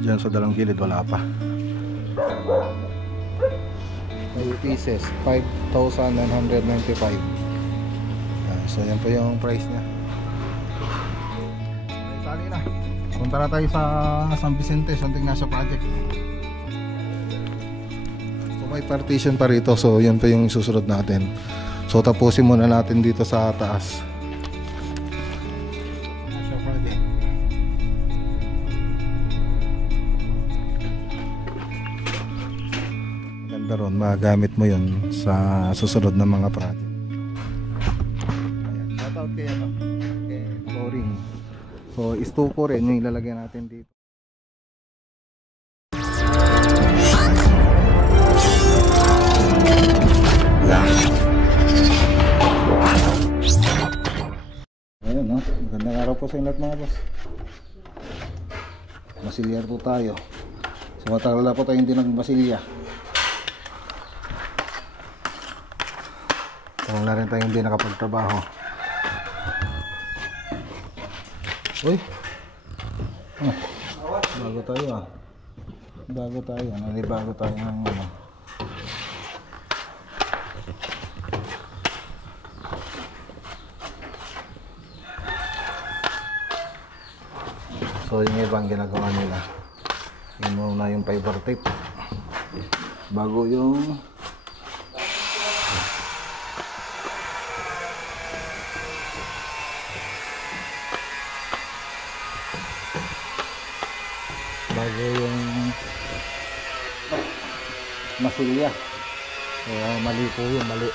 dyan sa dalawang gilid wala pa. May pieces 5,995. So yan po yung price niya. Sali na. Punta na tayo sa San Vicente, Santa Ignacia project. So may partition pa rito. So yan po yung susunod natin. So tapusin muna natin dito sa taas. Ignacia project. Maganda ron, magamit mo yun sa susunod na mga project. Okay, okay, flooring. So istuko rin yung ilalagay natin dito. Ayun, no? Magandang araw po sa inyo mga boss. Basilyar po tayo. So matagal na po tayo hindi nagbasilya. Tagal na rin tayo hindi nakapagtrabaho. Uy, bago tayo nanibago tayo ng ano. So yung ibang ginagawa nila, yun muna yung fiber tape bago yung masilya. So mali po yun, mali.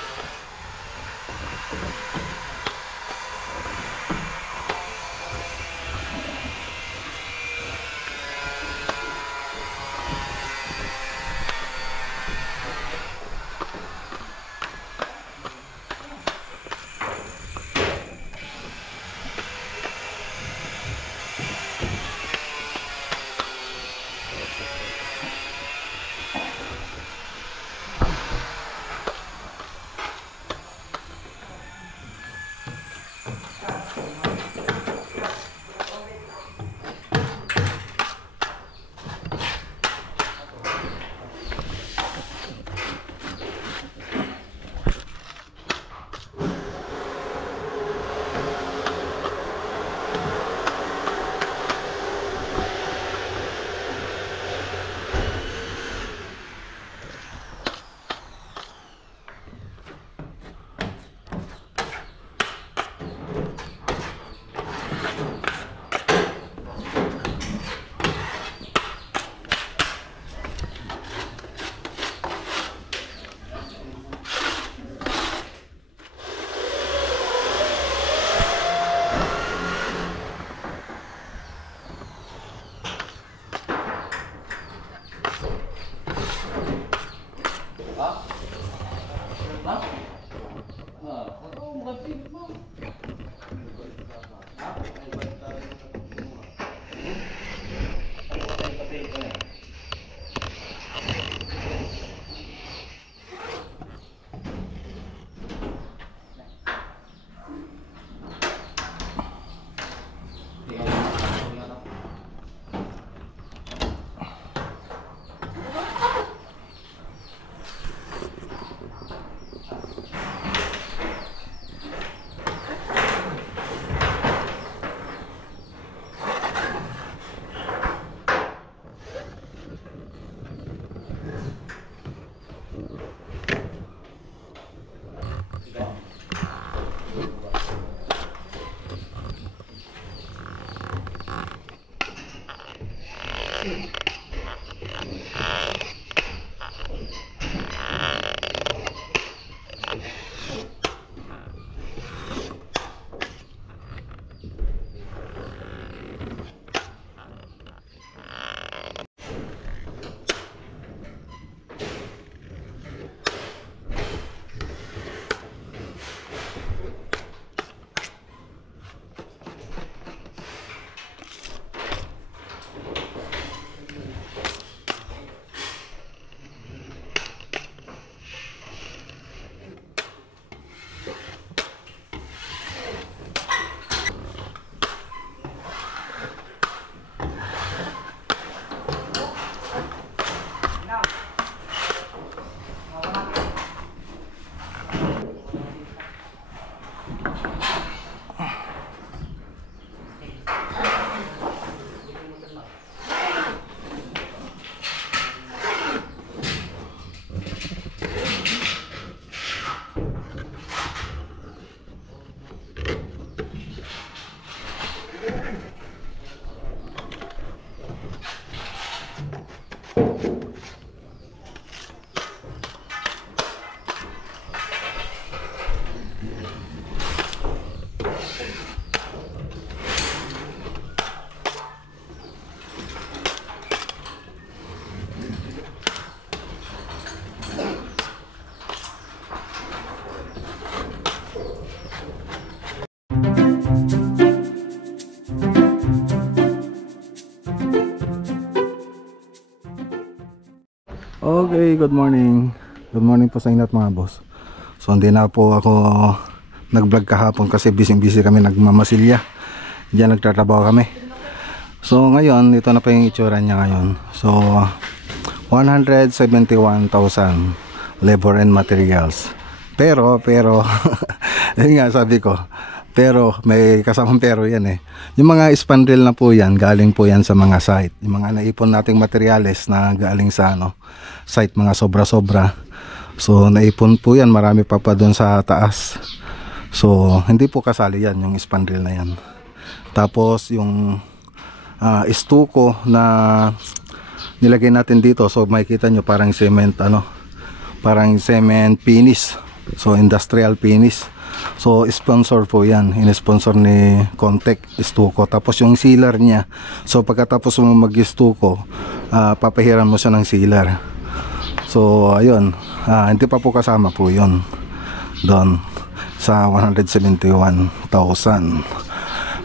Okay, good morning. Good morning po sa inyo mga boss. So hindi na po ako nag-vlog kahapon kasi busy kami nagmamasilya. Diyan nagtatrabaho kami. So ngayon, ito na pa yung itsura niya ngayon. So 171,000 labor and materials. Pero yun nga sabi ko, pero may kasamang pero yan eh. Yung mga spandrel na po yan, galing po yan sa mga site. Yung mga naipon nating materyales na galing sa site, mga sobra-sobra. So naipon po yan, marami pa doon sa taas. So hindi po kasali yan, yung spandrel na yan. Tapos yung estuko na nilagay natin dito, so makikita nyo parang cement parang cement finish. So industrial finish. So sponsor po yan, in-sponsor ni Contec Estuco. Tapos yung sealer niya, so pagkatapos mo mag-estuco, papahiran mo siya ng sealer. So ayun, hindi pa po kasama po yun doon sa 171,000.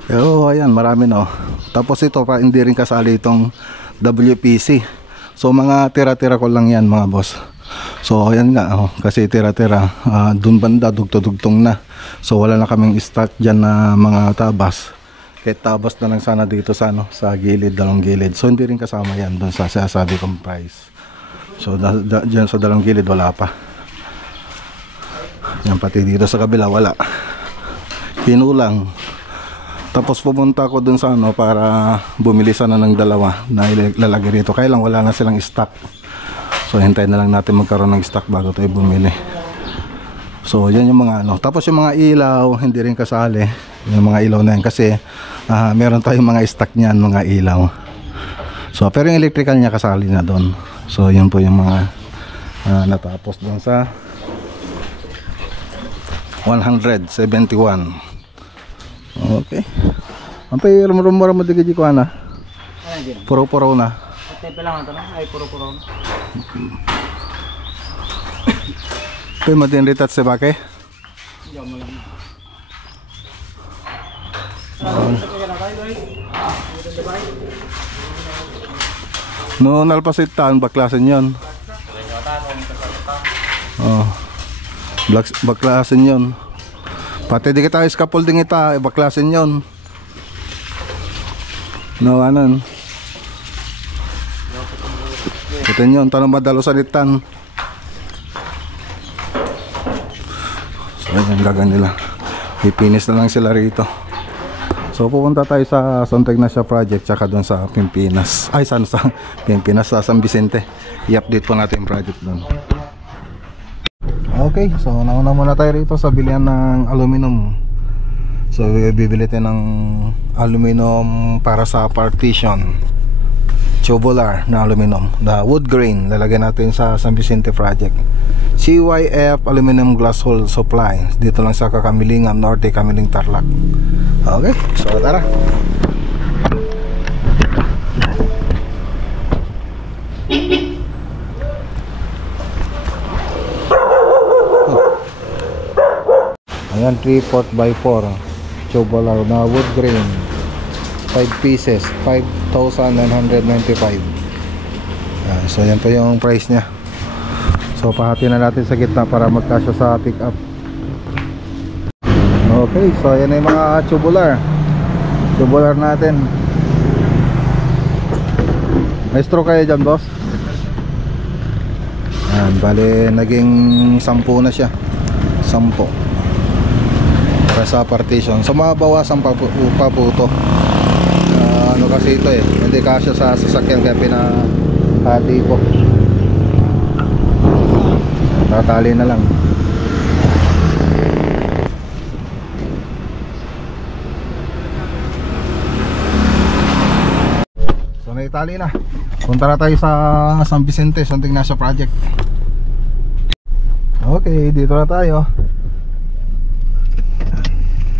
Pero ayan, marami no. Tapos ito pa, hindi rin kasali itong WPC. So mga tira-tira ko lang yan mga boss. So ayan nga, kasi tira-tira, dun banda dugto-dugtong na. So wala na kaming stock dyan na mga tabas. Kahit tabas na lang sana dito sa sa gilid, dalawang gilid. So hindi rin kasama yan dun sa sasabi kong price. So dyan sa dalawang gilid wala pa. Yan, pati dito sa kabila wala. Kinulang. Tapos pumunta ako dun sa para bumili sana ng dalawa na ilalagay rito. Kaya lang wala na silang stock. So hintayin na lang natin magkaroon ng stock bago tayo bumili. So yan yung mga Tapos yung mga ilaw hindi rin kasali. Yung mga ilaw na yan kasi meron tayong mga stock niyan, mga ilaw. So pero yung electrical niya kasali na doon. So yun po yung mga natapos doon sa 171. Okay. Ampay rumura mo digit ko ana. Puro-puro na. Tepe lang ito na. Ay puro-puro na. Ito yung madinritat sa bake? Diyan mo lang. No, nalpasitan, baklasin yun. Oh, baklasin yun. Pati di kita scaffolding ita, baklasin yun. No, anon. Ito yun, tanong madalo sa litan. So yan gagan nila, pipinis na lang sila rito. So pupunta tayo sa Santa Ignacia project tsaka doon sa Pimpinas. Ay sa Pimpinas, sa San Vicente. I-update po natin yung project doon. Okay, so nauna muna tayo rito sa bilihan ng aluminum. So bibili tayo ng aluminum para sa partition, tubular na aluminum, the wood grain. Lalagay natin sa San Vicente project. CYF aluminum glass hole supply dito lang sa Kakamilingan Norte, Kamiling, Tarlac. Okay, so tara. Ayan, 3/4x4 tubular na wood grain, 5 pieces, 5,995. So yan po yung price nya. So pahati na natin sa gitna para magkasya sa pick up. Okay, so yan na yung mga tubular natin. May straw kayo dyan boss? Yan, bali naging 10 na siya, 10 para sa partition. So mabawasan pa po ito. Kasi ito hindi kasya sa sasakyan kaya pinahati po. Tatali na lang. So naitali na. Punta na tayo sa San Vicente, Santa Ignacia project. Okay, dito na tayo.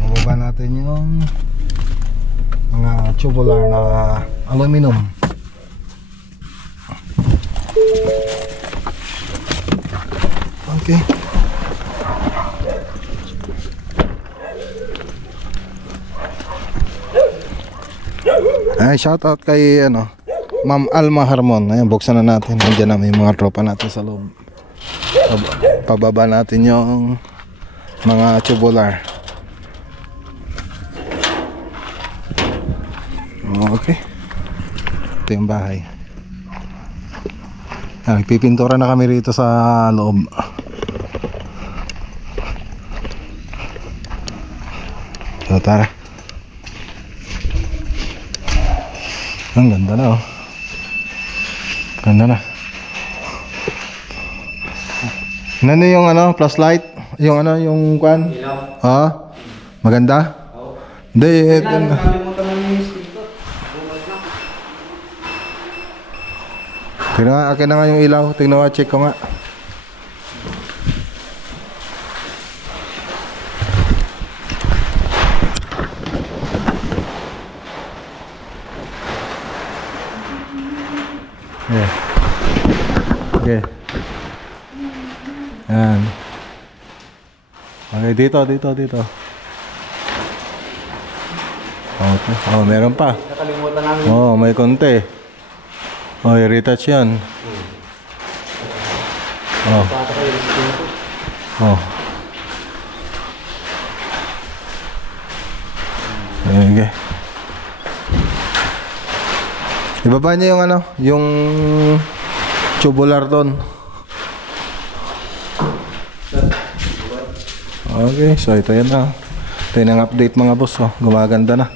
Bababa natin yung mga tubular na aluminum. Okay. Ay, shout out kay Ma'am Alma Harmon. Ayan, buksan na natin. Nandiyan na may mga tropa natin sa loob. Pababa natin yung mga tubular. Okay. Ito yung bahay. Nagpipintura na kami rito sa loob. So tara. Ang ganda na, oh. Ganda na. Ano yung ano, plus light? Yung ano, yung kwan? Ha? Maganda? Hindi, tingnan nga, akin na nga yung ilaw. Tingnan nga, check ko nga. Okay. Okay. Ayan. Okay, dito. Okay. Oh, meron pa. Nakalimutan namin. Oh, may konti. Oh, retouch yan. Oh. Oh. Okay. Ibaba niya yung ano, yung tubular doon. Okay, so ito yan na. Ito yung update mga boss. Oh. Gumaganda na.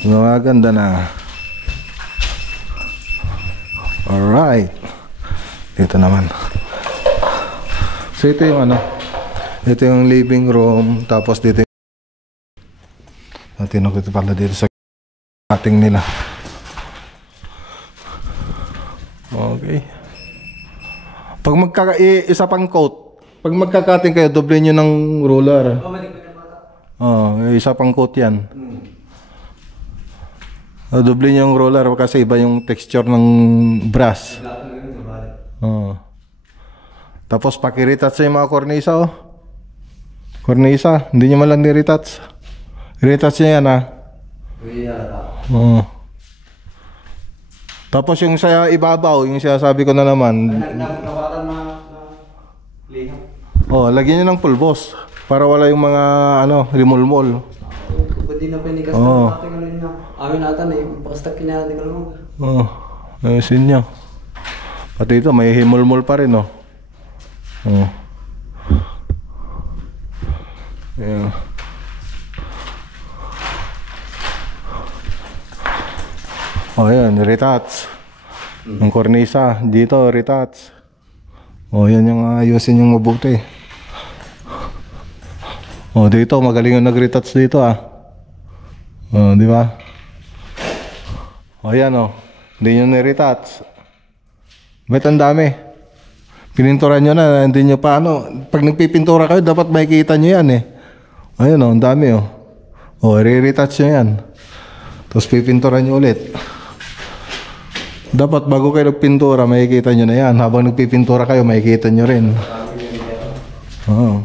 Gumaganda na. Alright. Dito naman. So ito yung ano. Ito yung living room. Tapos dito yung tinok ito pala dito sa ating nila. Okay. Pag isa pang coat. Pag magkakating kayo, doble nyo ng ruler. Oh, isa pang coat yan. Doble nyo yung roller kasi iba yung texture ng brass. Oh. Tapos pakiretouch yung mga kornisa, oh. Kornisa, hindi nyo malang niretouch. Retouch nyo yan, ha. Oh. Tapos yung sa ibabaw, yung sabi ko na naman. Oh, lagyan nyo ng pulbos para wala yung mga ano, limulmol. Pwede na pinigas Oh. na natin ano yun na. Amin ata na yung pakastak kinala ni Kalmang. Oh, ayusin nyo. Pati ito, may himulmol pa rin, oh. Oh. Ayan. Oh, yan, retouch. Yung kornisa, dito, retouch. Oh, yan yung ayusin yung mabuti. Oh, dito, magaling yung nag-retouch dito, ah. Oh, di ba? Oh, yan, oh. Hindi nyo na-retouch. Ba't ang dami? Pinintura nyo na, hindi nyo pa, ano. Pag nagpipintura kayo, dapat makikita nyo yan, eh. Ayan, oh, ang dami, oh. Oh, re-retouch nyo yan. Tapos pipintura nyo ulit. Dapat bago kayo nagpintura, makikita nyo na yan. Habang nagpipintura kayo, makikita nyo rin. Oo.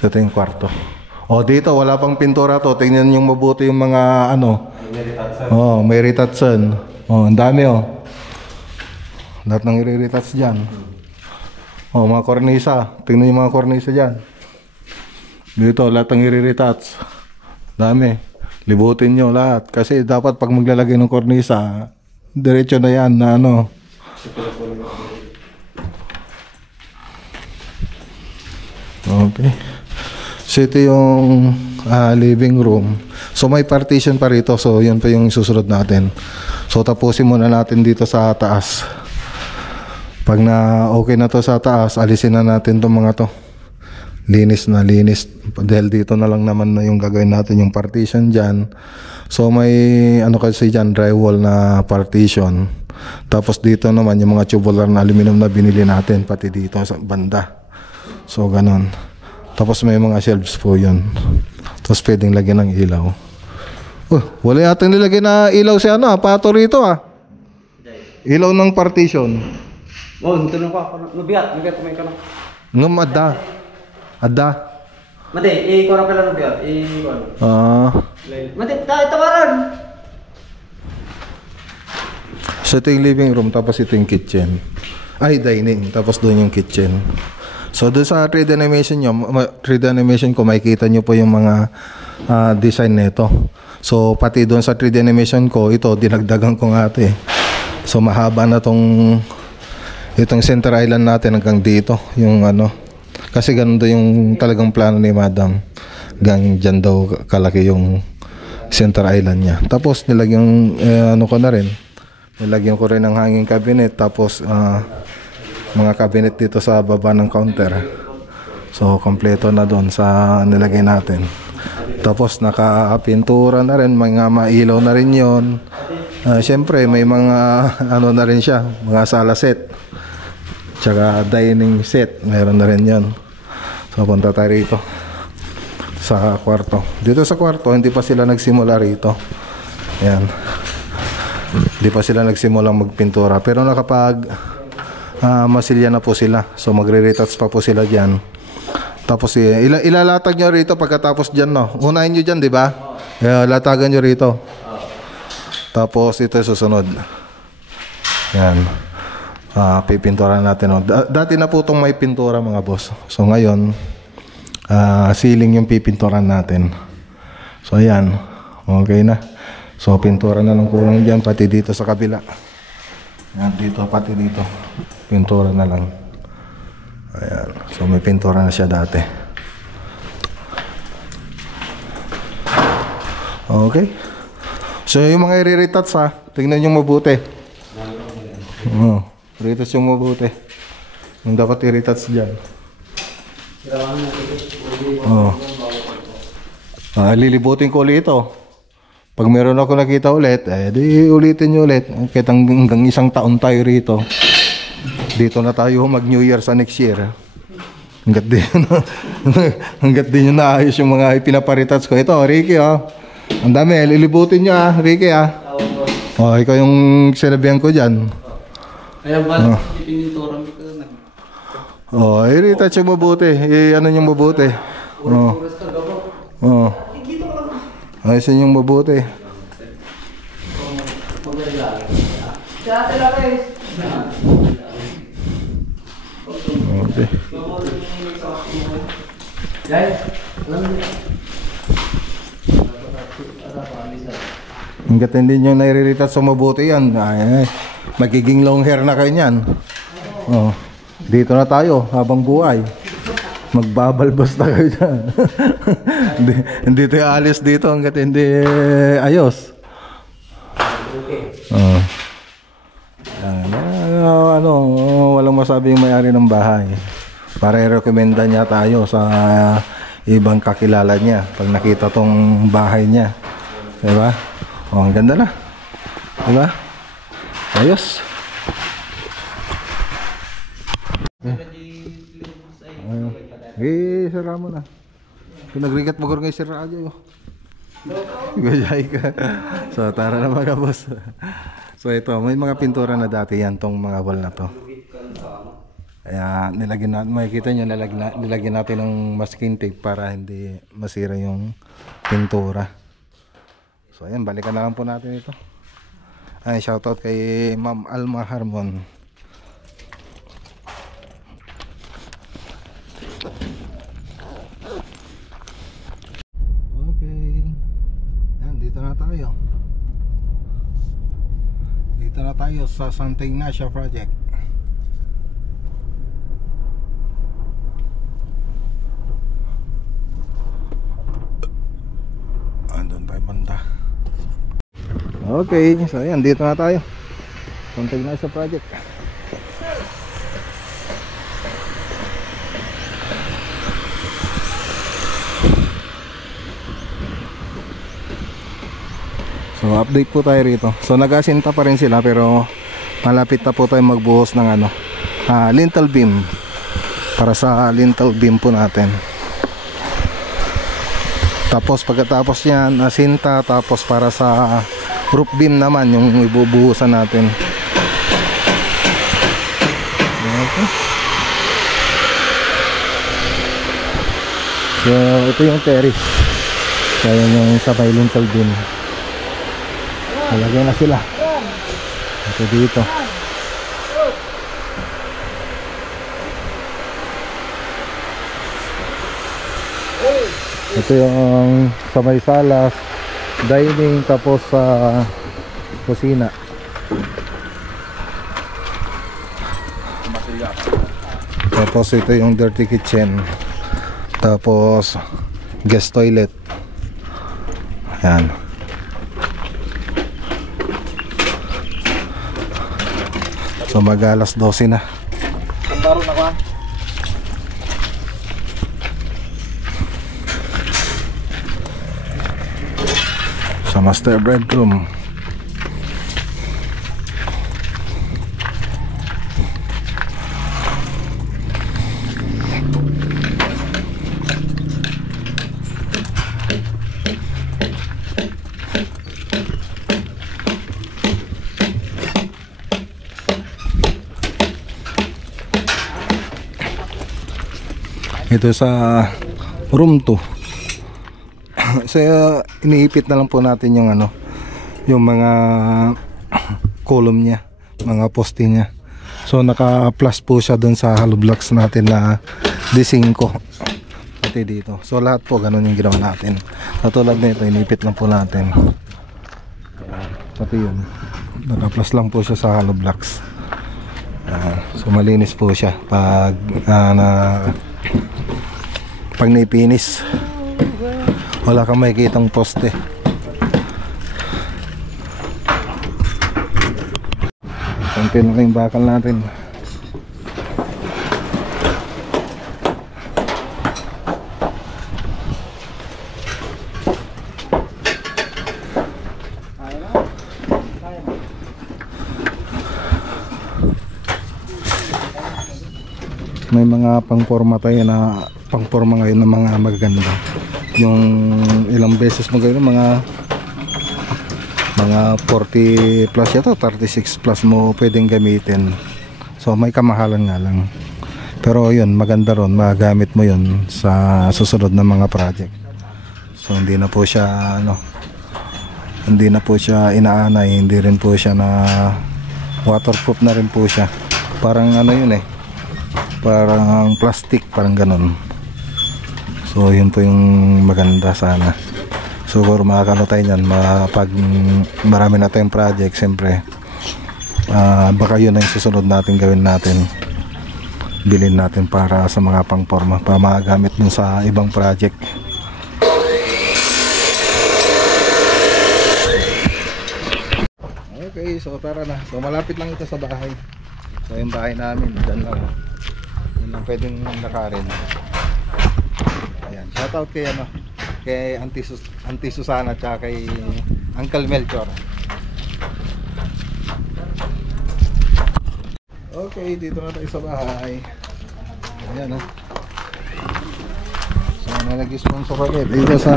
So, ito yung kwarto. O, dito, wala pang pintura to. Tingnan nyo mabuti yung mga, ano. Oo, may retouchan. O, ang dami, o. Lahat ng i-retouch dyan. O, mga kornisa. Tingnan yung mga kornisa dyan. Dito, lahat ng i-retouch. Dami. Libutin nyo lahat. Kasi dapat pag maglalagay ng kornisa, diretso na yan na ano. Okay. So ito yung living room. So may partition pa rito. So yun pa yung susunod natin. So tapusin muna natin dito sa taas. Pag na okay na to sa taas, alisin na natin itong mga to. Linis na linis. Dahil dito na lang naman na yung gagawin natin yung partition dyan. So may ano kasi dyan, drywall na partition. Tapos dito naman yung mga tubular na aluminum na binili natin. Pati dito sa banda. So ganon. Tapos may mga shelves po yun. Tapos pwedeng lagyan ng ilaw. Wala yata nilagay na ilaw si ano, pato rito, ah. Ilaw ng partition. Oh, tanong ko. Nubiat may ka na. Ngam Ada. Mate, ikaw na pala nubiat. Ikaw. Ah. Mate, tawaran. So ito yung living room, tapos ito yung kitchen. Ay, dining, tapos doon yung kitchen. So doon sa 3D animation nyo, 3D animation ko, makikita nyo po yung mga design nito. So pati doon sa 3D animation ko, ito dinagdagan ko nga ito eh. So mahaba na itong center island natin hanggang dito, yung ano. Kasi ganun daw yung talagang plano ni Madam. Hanggang dyan daw kalaki yung center island niya. Tapos nilagyan ano ko na rin. Nilagyan ko rin ng hanging cabinet, tapos mga cabinet dito sa baba ng counter. So kompleto na doon sa nilagay natin. Tapos nakapintura na rin, mga mailaw na rin yon. Siyempre may mga ano na rin siya, mga sala set, tsaka dining set, meron na rin yon. So punta tayo rito sa kwarto. Dito sa kwarto hindi pa sila nagsimula rito. Ayan, hindi pa sila nagsimula magpintura, pero nakapag masilya na po sila. So magre-retouch pa po sila dyan. Tapos ilalatag nyo rito pagkatapos dyan, no? Unahin nyo dyan, di ba? Latagan nyo rito. Tapos ito susunod. Yan. Pipintura natin, no? Dati na po itong may pintura, mga boss. So ngayon ceiling yung pipinturan natin. So ayan, okay na. So pintura na lang kulang dyan, pati dito sa kabila. Yan, dito, pati dito pintura na lang. Ayan. So may pintura na siya dati. Okay. So yung mga i-retouch ha, tingnan nyo mabuti. Retouch yung mabuti. Yung dapat i-retouch dyan. Lilibutin ko ulit ito. Pag meron ako nakita ulit, di ulitin nyo ulit. Kahit hanggang isang taon tayo rito. Dito na tayo mag New Year sa next year. Hanggat din nyo naayos yung mga ipinaparetouch ko. Ito, Ricky, oh. Ang dami, lilibutin nyo, Ricky, Oh, ikaw yung sinabihan ko dyan. Ayan ba, ipinintura mo ka na. Oh, i-retouch yung mabuti. Ano yung mabuti. Ayusin yung mabuti. Okay. Hanggat hindi nyo nai-retouch sa mabuti yan, magiging long hair na kayo yan. Dito na tayo habang buhay. Magbabalbas na kayo dyan. Hindi tayo alis dito hanggat hindi ayos. Walang masabi yung may-ari ng bahay. Para i-recommenda niya tayo sa ibang kakilala niya pag nakita tong bahay niya. Diba? Ang ganda na. Diba? Ayos. Sira mo na. Pinagrigat mo ngayon si radyo. Gajay ka. So tara na mga boss. So ito, may mga pintura na dati yan tong mga wall na to. Kaya nilagyan natin, makikita nyo, nilagyan natin ng masking tape para hindi masira yung pintura. So ayan, balikan na lang po natin ito. Ay, shoutout kay Ma'am Alma Harmon. Dito na tayo sa Santa Ignacia project. Andun tayo banda. Okay, so ayan, dito na tayo Santa Ignacia project. So update po tayo rito. So nagasinta pa rin sila, pero malapit na po tayo magbuhos ng lintel beam para sa lintel beam po natin. Tapos pagkatapos yan, asinta, tapos para sa roof beam naman yung ibubuhusan natin. Okay. So ito yung terrace. Kaya yung sabay lintel beam. Nalagay na sila. Ito dito. Ito yung sa may salas, dining, tapos sa kusina. Tapos ito yung dirty kitchen. Tapos guest toilet. Ayan. So mag-alas 12 na. Sa master bedroom. Ito sa room 2. So iniipit na lang po natin yung ano, yung mga column niya, mga poste niya. So naka-plus po siya doon sa hollow blocks natin na D5 pati dito. So lahat po ganun yung ginawa natin. Katulad nito, iniipit lang po natin. Pati yun, naka-plus lang po siya sa hollow blocks. So malinis po siya pag pag naipinis. Wala kang makikitang poste. Konti na rin bakal natin. May mga pangporma tayo na pangporma ngayon ng mga magaganda. Yung ilang beses mo gawin, mga 40 plus yata, 36 plus mo pwedeng gamitin. So may kamahalan nga lang. Pero yun, maganda ron, magamit mo yun sa susunod na mga project. So hindi na po siya hindi na po siya inaanay, hindi rin po siya na waterproof na rin po siya. Parang yun parang plastic, parang ganun. So yun po yung maganda sana. Siguro makakano tayo nyan, pag marami na tayong project, siyempre baka yun na yung susunod natin gawin natin, bilhin natin para sa mga pangporma, para magamit dun sa ibang project. Okay, so tara na. So malapit lang ito sa bahay. So yung bahay namin, dyan lang pwedeng lakarin. Ayan, shoutout kay kay Auntie Susana at kay Uncle Melchor. Okay, dito na tayo sa bahay. Ayan so nag-sponsor ulit dito sa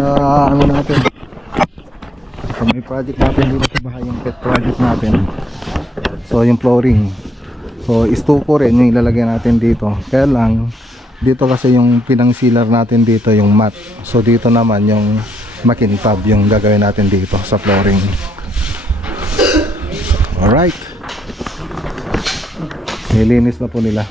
natin. So may project natin dito sa bahay, yung pet project natin. So yung flooring, so istuko rin yung ilalagay natin dito. Kaya lang dito kasi yung pinang-sealer natin dito yung mat. So dito naman yung makintab yung gagawin natin dito sa flooring. Alright, nilinis na po nila.